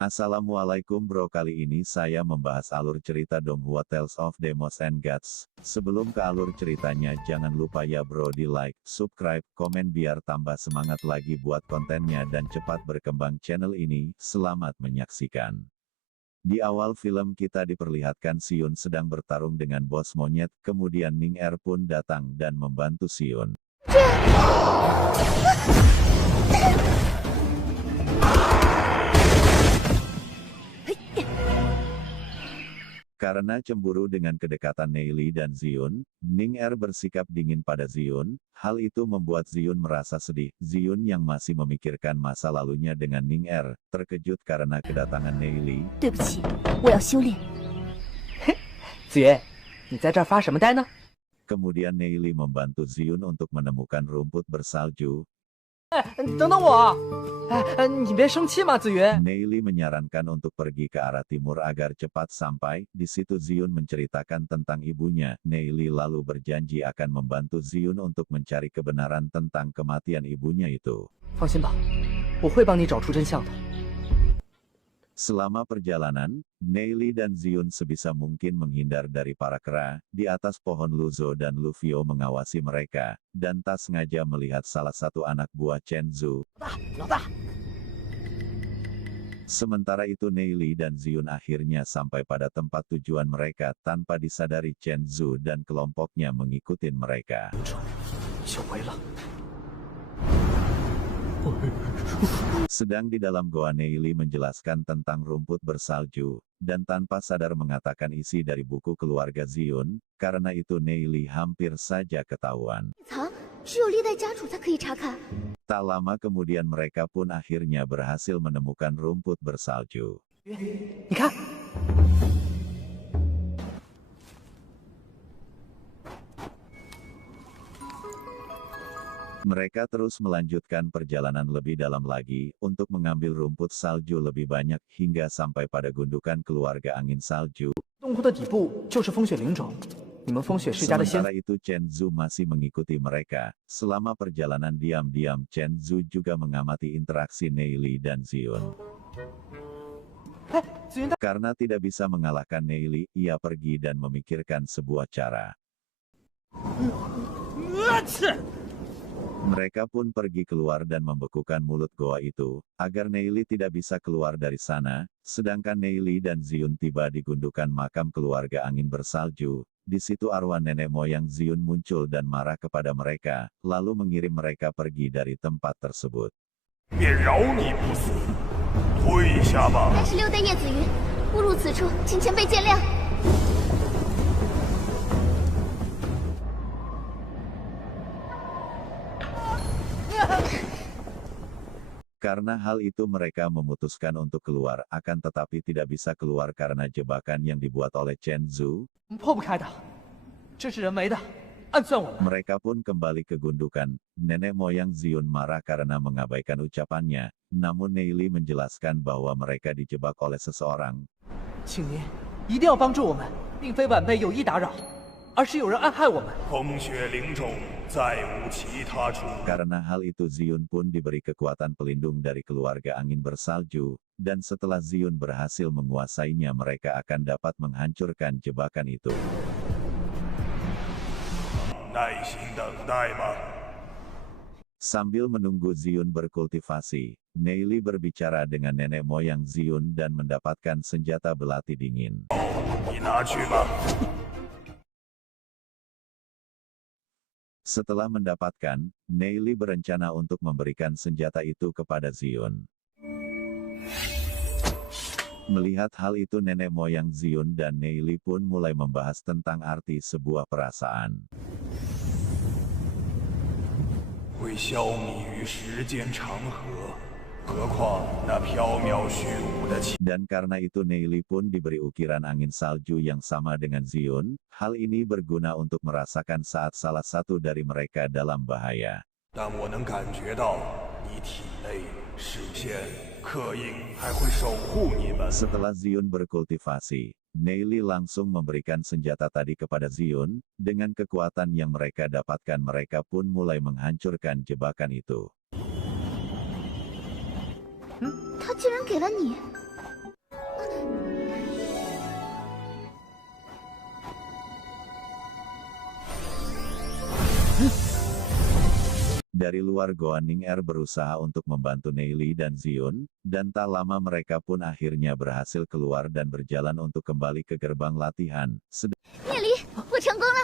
Assalamualaikum bro, kali ini saya membahas alur cerita Donghua Tales of Demons and Gods. Sebelum ke alur ceritanya jangan lupa ya bro di like, subscribe, komen biar tambah semangat lagi buat kontennya dan cepat berkembang channel ini. Selamat menyaksikan. Di awal film kita diperlihatkan Xion sedang bertarung dengan bos monyet, kemudian Ning Er pun datang dan membantu Xion. Karena cemburu dengan kedekatan Neili dan Xion, Ning Er bersikap dingin pada Xion. Hal itu membuat Xion merasa sedih. Xion yang masih memikirkan masa lalunya dengan Ning Er, terkejut karena kedatangan Neili. 对不起，我要修炼。子曰，你在这儿发什么呆呢？ Kemudian Neili membantu Xion untuk menemukan rumput bersalju. 等等我！你别生气嘛，子云。 Neili menyarankan untuk pergi ke arah timur agar cepat sampai. Di situ Xion menceritakan tentang ibunya. Neili lalu berjanji akan membantu Xion untuk mencari kebenaran tentang kematian ibunya itu. 放心吧，我会帮你找出真相的。 Selama perjalanan, Neili dan Xion sebisa mungkin menghindar dari para kera. Di atas pohon Luzo dan Lufio mengawasi mereka, dan tak sengaja melihat salah satu anak buah Chen Zhu. 老大， Sementara itu Neili dan Xion akhirnya sampai pada tempat tujuan mereka tanpa disadari Chen Zhu dan kelompoknya mengikuti mereka. 久违了。 Sedang di dalam goa Neili menjelaskan tentang rumput bersalju, dan tanpa sadar mengatakan isi dari buku keluarga Xion. Karena itu Neili hampir saja ketahuan. 藏只有历代家主才可以查看。 Tak lama kemudian mereka pun akhirnya berhasil menemukan rumput bersalju. 你看， Mereka terus melanjutkan perjalanan lebih dalam lagi, untuk mengambil rumput salju lebih banyak, hingga sampai pada gundukan keluarga angin salju. 洞窟的底部就是风雪灵种，你们风雪世家的先 Sementara itu Chen Zhu masih mengikuti mereka. Selama perjalanan diam-diam Chen Zhu juga mengamati interaksi Neili dan Xion. 哎，子云大， Karena tidak bisa mengalahkan Neili, ia pergi dan memikirkan sebuah cara. Mereka pun pergi keluar dan membekukan mulut goa itu, agar Neili tidak bisa keluar dari sana. Sedangkan Neili dan Xion tiba di gundukan makam keluarga angin bersalju. Di situ arwah nenek moyang Xion muncul dan marah kepada mereka, lalu mengirim mereka pergi dari tempat tersebut. 便饶你不死，退下吧。 但是六代叶子云，误入此处，请前辈见谅。 Karena hal itu mereka memutuskan untuk keluar, akan tetapi tidak bisa keluar karena jebakan yang dibuat oleh Chen Zhu. 破不开的，这是人为的，暗算我们。 Mereka pun kembali ke gundukan. Nenek moyang Xion marah karena mengabaikan ucapannya. Namun Neili menjelaskan bahwa mereka dijebak oleh seseorang. 请您一定要帮助我们，并非晚辈有意打扰，而是有人暗害我们。 风雪灵种再无其他出路。 Karena hal itu Xion pun diberi kekuatan pelindung dari keluarga angin bersalju, dan setelah Xion berhasil menguasainya mereka akan dapat menghancurkan jebakan itu. 耐心等待吧。 Sambil menunggu Xion berkultivasi, Neili berbicara dengan nenek moyang Xion dan mendapatkan senjata belati dingin. 你拿去吧。 Setelah mendapatkan, Neili berencana untuk memberikan senjata itu kepada Xion. Melihat hal itu nenek moyang Xion dan Neili pun mulai membahas tentang arti sebuah perasaan. 会消弭于时间长河，何况那缥缈虚无的气。 Dan karena itu Neili pun diberi ukiran angin salju yang sama dengan Xion. Hal ini berguna untuk merasakan saat salah satu dari mereka dalam bahaya. 但我能感觉到你体内视线刻印还会守护你们。 Setelah Xion berkultivasi, Neili langsung memberikan senjata tadi kepada Xion. Dengan kekuatan yang mereka dapatkan mereka pun mulai menghancurkan jebakan itu. 他竟然给了你， Dari luar goa Ning Er berusaha untuk membantu Neili dan Zion, dan tak lama mereka pun akhirnya berhasil keluar dan berjalan untuk kembali ke gerbang latihan. 叶离，我成功了。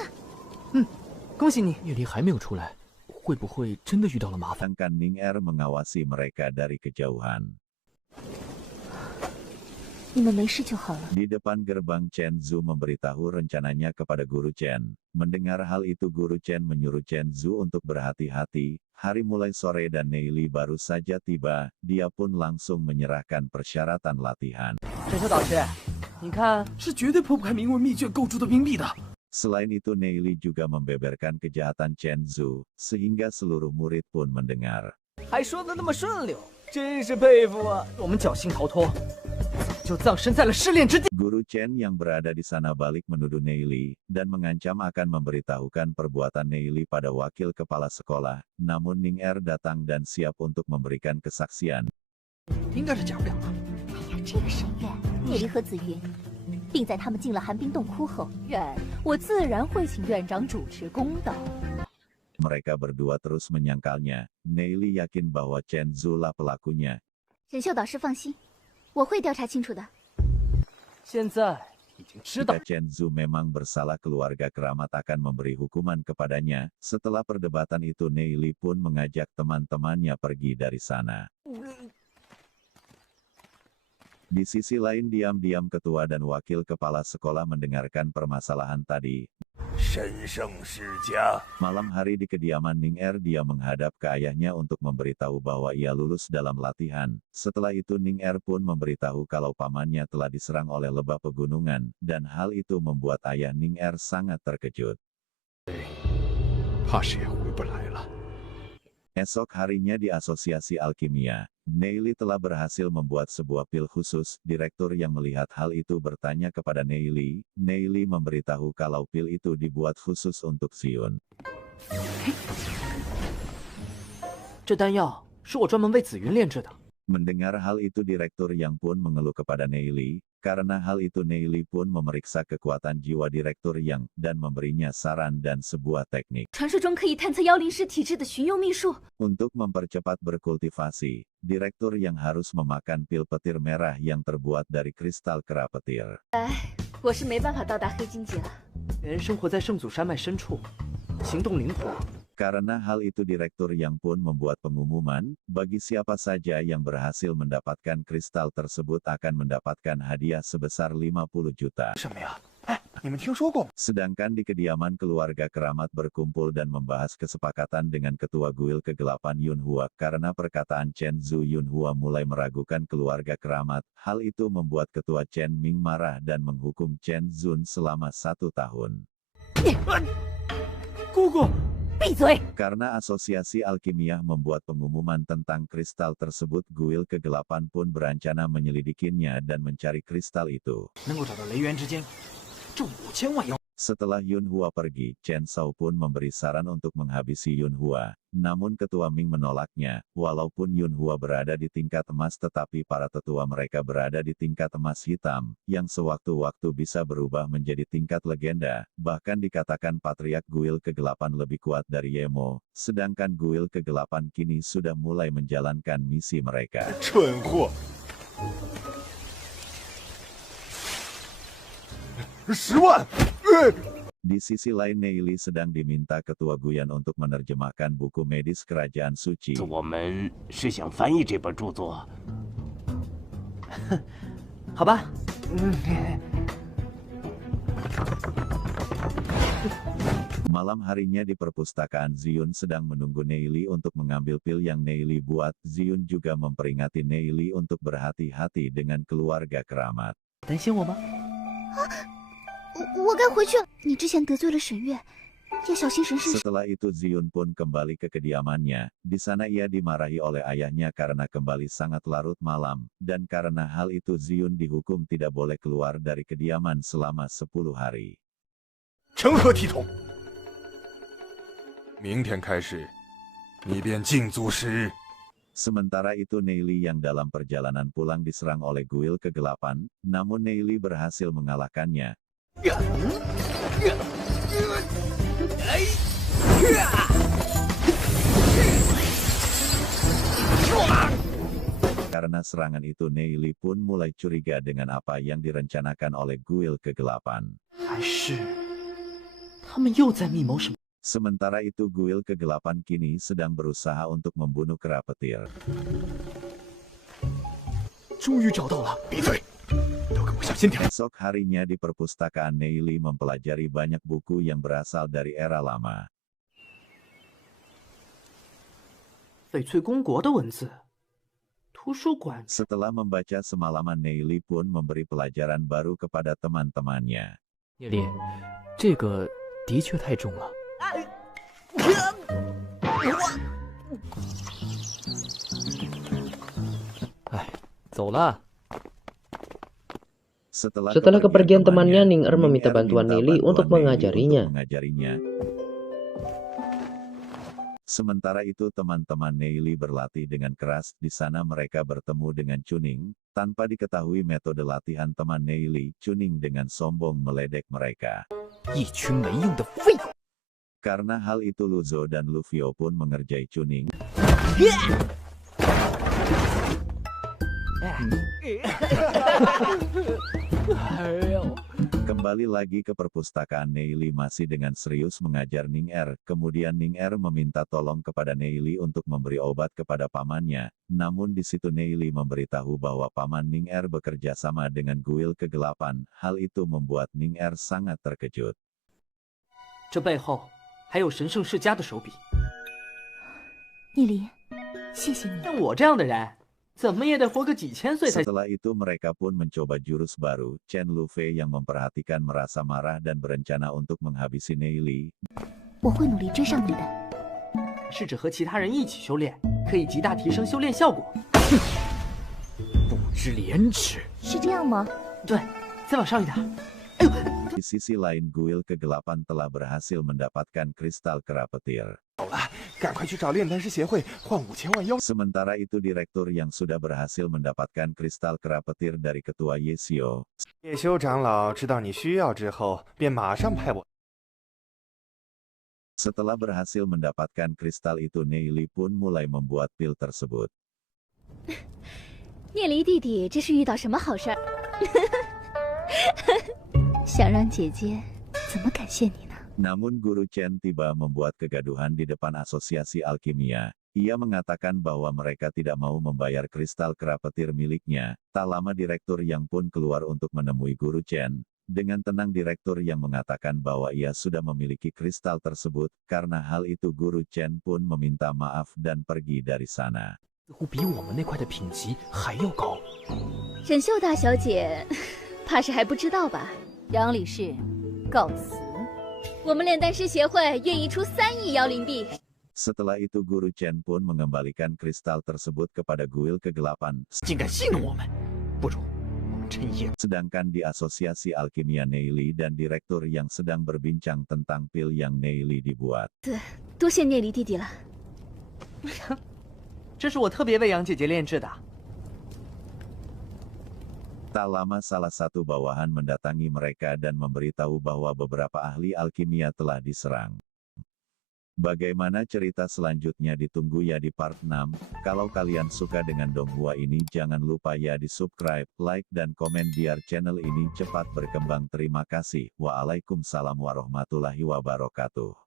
恭喜你！叶离还没有出来，会不会真的遇到了麻烦？ Sedangkan Ning Er mengawasi mereka dari kejauhan. 你们没事就好了。 Di depan gerbang Chen Zhu memberitahu rencananya kepada Guru Chen. Mendengar hal itu Guru Chen menyuruh Chen Zhu untuk berhati-hati. Hari mulai sore dan Neili baru saja tiba, dia pun langsung menyerahkan persyaratan latihan. 陈修导师，你看，是绝对破不开铭文密卷构筑的冰壁的。 Selain itu Neili juga membeberkan kejahatan Chen Zhu, sehingga seluruh murid pun mendengar. 还说的那么顺溜，真是佩服啊！我们侥幸逃脱，就葬身在了试炼之地。 Guru Chen yang berada di sana balik menuduh Neili, dan mengancam akan memberitahukan perbuatan Neili pada wakil kepala sekolah, namun Ning Er datang dan siap untuk memberikan kesaksian. 应该是假不了的。哎呀，这个神院，叶离和紫云，并在他们进了寒冰洞窟后，我自然会请院长主持公道。 Mereka berdua terus menyangkalnya. Neili yakin bahwa Chen Zhu lah pelakunya. 沈秀导师放心，我会调查清楚的。现在已经知道 Jika Chen Zhu memang bersalah keluarga keramat akan memberi hukuman kepadanya. Setelah perdebatan itu Neili pun mengajak teman-temannya pergi dari sana. Di sisi lain diam-diam ketua dan wakil kepala sekolah mendengarkan permasalahan tadi. 神圣世家， Malam hari di kediaman Ning Er dia menghadap ke ayahnya untuk memberitahu bahwa ia lulus dalam latihan. Setelah itu Ning Er pun memberitahu kalau pamannya telah diserang oleh lebah pegunungan, dan hal itu membuat ayah Ning Er sangat terkejut. 怕是也回不来了。 Esok harinya di Asosiasi Alkimia, Neili telah berhasil membuat sebuah pil khusus. Direktur yang melihat hal itu bertanya kepada Neili. Neili memberitahu kalau pil itu dibuat khusus untuk Zion. 这丹药是我专门为紫云炼制的。 Mendengar hal itu direktur yang pun mengeluh kepada Neili. Karena hal itu Neili pun memeriksa kekuatan jiwa direktur yang dan memberinya saran dan sebuah teknik. 传说中可以探测妖灵师体质的寻幽秘术。 Untuk mempercepat berkultivasi, direktur yang harus memakan pil petir merah yang terbuat dari kristal kera petir. 我是没办法到达黑金级了。人生活在圣祖山脉深处，行动灵活。 Karena hal itu direktur yang pun membuat pengumuman, bagi siapa saja yang berhasil mendapatkan kristal tersebut akan mendapatkan hadiah sebesar 50 juta. 什么呀？哎，你们听说过吗？ Sedangkan di kediaman keluarga keramat berkumpul dan membahas kesepakatan dengan ketua guil kegelapan Yunhua. Karena perkataan Chen Zhu Yunhua mulai meragukan keluarga keramat, hal itu membuat ketua Chen Ming marah dan menghukum Chen Zun selama 1 tahun. 姑姑。 闭嘴！ Karena Asosiasi Alkimiah membuat pengumuman tentang kristal tersebut, guil kegelapan pun berencana menyelidikinya dan mencari kristal itu. 能够找到雷源之间，这5000万妖。 Setelah Yunhua pergi, Chen Shao pun memberi saran untuk menghabisi Yunhua. Namun ketua Ming menolaknya. Walaupun Yunhua berada di tingkat emas tetapi para tetua mereka berada di tingkat emas hitam, yang sewaktu-waktu bisa berubah menjadi tingkat legenda. Bahkan dikatakan Patriark Guil Kegelapan lebih kuat dari Yemo, sedangkan Guil Kegelapan kini sudah mulai menjalankan misi mereka. 蠢货！10万！ Di sisi lain Neili sedang diminta ketua Guyan untuk menerjemahkan buku medis kerajaan suci. 我们是想翻译这本著作。好吧。Malam harinya di perpustakaan Zion sedang menunggu Neili untuk mengambil pil yang Neili buat. Zion juga memperingati Neili untuk berhati-hati dengan keluarga keramat. 担心我吗？我该回去了。你之前得罪了沈月，要小心神圣。 Setelah itu Zion pun kembali ke kediamannya. Di sana ia dimarahi oleh ayahnya karena kembali sangat larut malam, dan karena hal itu Zion dihukum tidak boleh keluar dari kediaman selama 10 hari. 成何体统？明天开始，你便禁足10日。 Sementara itu Neili yang dalam perjalanan pulang diserang oleh guil kegelapan, namun Neili berhasil mengalahkannya. Karena serangan itu Neili pun mulai curiga dengan apa yang direncanakan oleh Guild Kegelapan. 还是他们又在密谋什么？ Sementara itu Guild Kegelapan kini sedang berusaha untuk membunuh kera petir. 终于找到了！闭嘴！都给我小心点！ Esok harinya di perpustakaan Neili mempelajari banyak buku yang berasal dari era lama. 翡翠公国的文字，图书馆。 Setelah membaca semalaman Neili pun memberi pelajaran baru kepada teman-temannya. 聂离，这个的确太重了。哎，走了。 Setelah kepergian temannya, Ning Er meminta bantuan Neili untuk mengajarinya. Sementara itu teman-teman Neili berlatih dengan keras. Di sana mereka bertemu dengan Chuning. Tanpa diketahui metode latihan teman Neili, Chuning dengan sombong meledek mereka. 一群没用的废物！ Karena hal itu Luzo dan Lufio pun mengerjai Chuning. Kembali lagi ke perpustakaan, Neili masih dengan serius mengajar Ning Er. Kemudian Ning Er meminta tolong kepada Neili untuk memberi obat kepada pamannya. Namun di situ Neili memberitahu bahwa paman Ning Er bekerja sama dengan Guild Kegelapan. Hal itu membuat Ning Er sangat terkejut. 这背后还有神圣世家的手笔。聂离，谢谢你。像我这样的人，怎么也得活个几千岁才。 Setelah itu mereka pun mencoba jurus baru. Chen Lufei yang memperhatikan merasa marah dan berencana untuk menghabisi Neili. 我会努力追上你的。试着和其他人一起修炼，可以极大提升修炼效果。不知廉耻！是这样吗？对，再往上一点。 Di sisi lain Guild Kegelapan telah berhasil mendapatkan kristal kera petir. 赶快去找炼丹师协会换5000万妖。 Sementara itu direktur yang sudah berhasil mendapatkan kristal kera petir dari ketua Yesio. 叶修长老知道你需要之后，便马上派我。 Setelah berhasil mendapatkan kristal itu Neili pun mulai membuat pil tersebut. 聂离弟弟，这是遇到什么好事儿？想让姐姐怎么感谢你呢？ Namun Guru Chen tiba membuat kegaduhan di depan asosiasi alkimia. Ia mengatakan bahwa mereka tidak mau membayar kristal kera petir miliknya. Tak lama direktur yang pun keluar untuk menemui Guru Chen. Dengan tenang direktur yang mengatakan bahwa ia sudah memiliki kristal tersebut. Karena hal itu Guru Chen pun meminta maaf dan pergi dari sana. 似乎比我们那块的品级还要高。沈秀大小姐，怕是还不知道吧？杨理事，告辞。我们炼丹师协会愿意出3亿妖灵币。 Setelah itu Guru Chen pun mengembalikan kristal tersebut kepada Guild Kegelapan. 竟敢戏弄我们，不如我们趁夜。 Sedangkan di asosiasi alkimia Neili dan direktur yang sedang berbincang tentang pil yang Neili dibuat. 多谢聂离弟弟了。这是我特别为杨姐姐炼制的。 Tak lama salah satu bawahan mendatangi mereka dan memberitahu bahwa beberapa ahli alkimia telah diserang. Bagaimana cerita selanjutnya ditunggu ya di part 6. Kalau kalian suka dengan Donghua ini jangan lupa ya di subscribe, like dan komen biar channel ini cepat berkembang. Terima kasih. Waalaikumsalam warahmatullahi wabarakatuh.